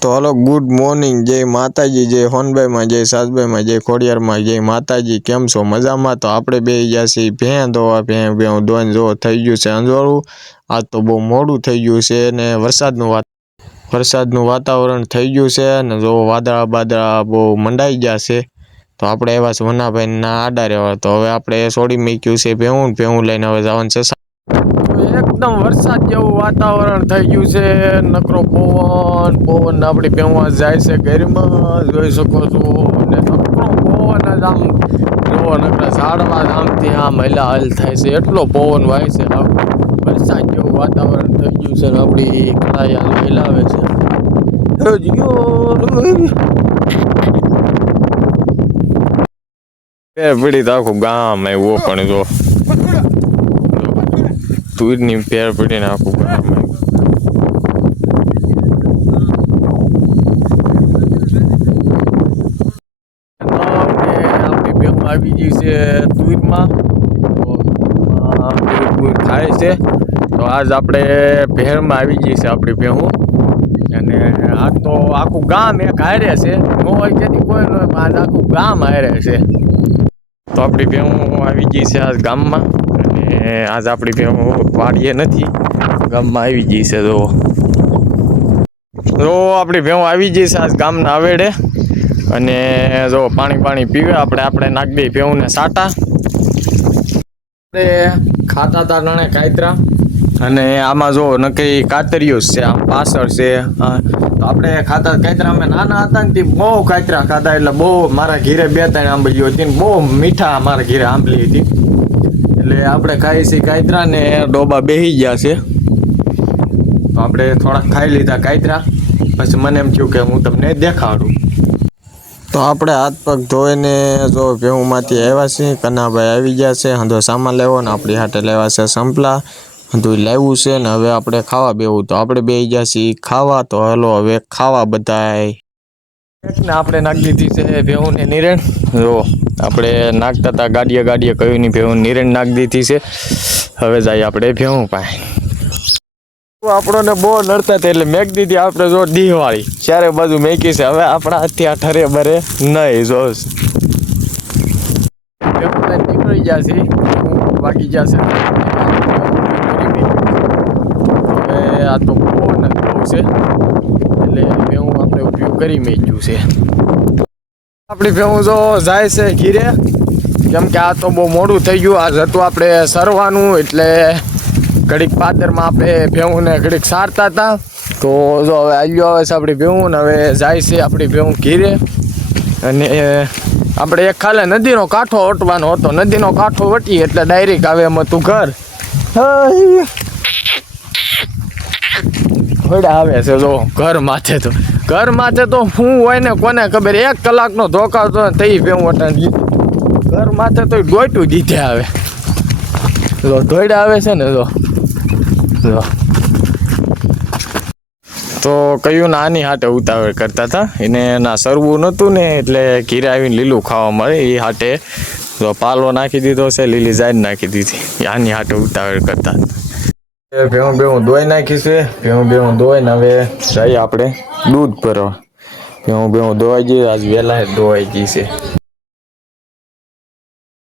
તો હાલો good morning, જય માતાજી, જય હોનભાઈમાં, જય સાસભાઈમાં, જય ખોડિયારમાં, જય માતાજી। કેમ છો? મજામાં? તો આપણે બે ગયા છીએ ભેં દોવા। ભેં દોઈને જો થઈ ગયું છે અંજવાળું। આજ તો બહુ મોડું થઈ ગયું છે ને વરસાદનું વાતાવરણ થઈ ગયું છે ને જો વાદળા બાદળા બહુ મંડાઈ ગયા છે। તો આપણે એવા છે વનાભાઈના આડા રહેવા। તો હવે આપણે છોડી મૂક્યું છે ભેહું લઈને હવે જવાનું છે। એકદમ વરસાદ જેવું વાતાવરણ થઈ ગયું છે, નકરો પવન આપણી ભેહું જાય છે ઘરમાં જોઈ શકો છો। અને નકરો પવન જ આમ જોવો, નકરા ઝાડવા આમથી આમ હલ થાય છે, એટલો પવન વાય છે। વરસાદ જેવું વાતાવરણ થઈ ગયું છે ને આપણી કળાયા હિલાવે છે। પીડી તો આખું ગામ આવ્યું પણ જો તુરની પેર પડીને આખું ગામ આપણી ભેહું આવી ગઈ છે તુરમાં। થાય છે તો આજ આપણે ભેરમાં આવી ગઈ છે આપણી ભેહું। અને આ તો આખું ગામ એક હારે છે, નો હોય તેથી કોઈ ન હોય, આજ આખું ગામ હારે છે। તો આપણી ભેહું આવી ગઈ છે આજ ગામમાં, અને આજ આપણી ભેહું વાડીએ નથી, ગામમાં આવી ગઈ છે। જો આપણી ભેહું આવી ગઈ છે આજ ગામના આવેડે, અને જો પાણી પીવે। આપણે નાખી દઈએ ભેહુંને સાટા। ખાતા તા નણે કાતરા, અને આમાં જો નકરી કાતરીઓ છે, આમ પાછળ છે। તો આપણે ખાતા કાતરા, અમે નાના હતા ને તે બહુ કાતરા ખાતા, એટલે બહુ મારા ઘીરે 2-3 આંબલીઓ હતી ને બહુ મીઠા મારા ઘીરે આંબલી હતી, એટલે આપણે ખાઈ છીએ કાતરા ને ડોબા બેસી ગયા છે। તો આપણે થોડાક ખાઈ લીધા કાતરા, પછી મને એમ થયું કે હું તમને દેખાડું। તો આપણે હાથ પગ ધોઈને જો ભેહુંમાંથી આવ્યા છીએ, કનાભાઈ આવી ગયા છે હંધો સામાન લેવો ને આપણી હાટે લેવા છે સંપલા, હંધું લાવ્યું છે ને હવે આપણે ખાવા બેવું। તો આપણે બે ગયા છીએ ખાવા, તો હાલો હવે ખાવા બધાય। આપણે નાખી દીધી છે ભેહુંને નિરણ। જો આપણે નાખતા હતા ગાડીએ કયું ની ભેહું નિરણ નાખી દીધી છે। હવે જાય આપણે ભેહું પાસે। આપણને બહુ નડતા હતા એટલે મેક દીધી આપણે જો દીવાળી ચારે બાજુ મેકી છે। હવે આપણા અત્યારે ઠરે બરે નહીં જો નીકળી ગયા છે, વાગી ગયા છે। હવે આ તો બહુ ને બહુ છે, એટલે ભેહું આપણે ઉપયોગ કરી મેક્યું છે। આપણી ભેહું જો જાય છે ઘીરે, કેમ કે આ તો બહુ મોડું થઈ ગયું। આજ હતું આપણે સરવાનું, એટલે ઘડીક પાદરમાં આપણે ભેહુંને ઘડીક સારતા હતા। તો જો હવે આલ્યો આવે છે આપણી ભેહું, ને હવે જાય છે આપણી ભેહું ઘીરે। અને આપણે એક ખાલે નદીનો કાંઠો વટવાનો હતો, નદીનો કાંઠો વટીએ એટલે ડાયરેક્ટ આવે એમ હતું ઘર। આવે છે જો ઘર માથે તો શું હોય ને કોને ખબર, 1 કલાકનો ધોકા હતો ને તઈ ભેહું વટાણી ઘર માથે તો ડોયટું દીધે આવે। જો ધોઈડા આવે છે ને જો તો કયું નાની હાટે ઉતાવળ કરતા હતા, એને ના સરવું નહોતું ને એટલે ઘીરે આવીને લીલું ખાવા મળે એ હાટે જો પાલો નાખી દીધો છે, લીલી જાડ નાખી દીધી, આની હાટે ઉતાવળ કરતા। ભેહું ધોઈ નાખી છે, ભેહું ધોઈને હવે જઈએ આપણે દૂધ ભરવા। ભેહું ધોવાઈ ગઈ, આજ વહેલા ધોવાઈ ગઈ છે।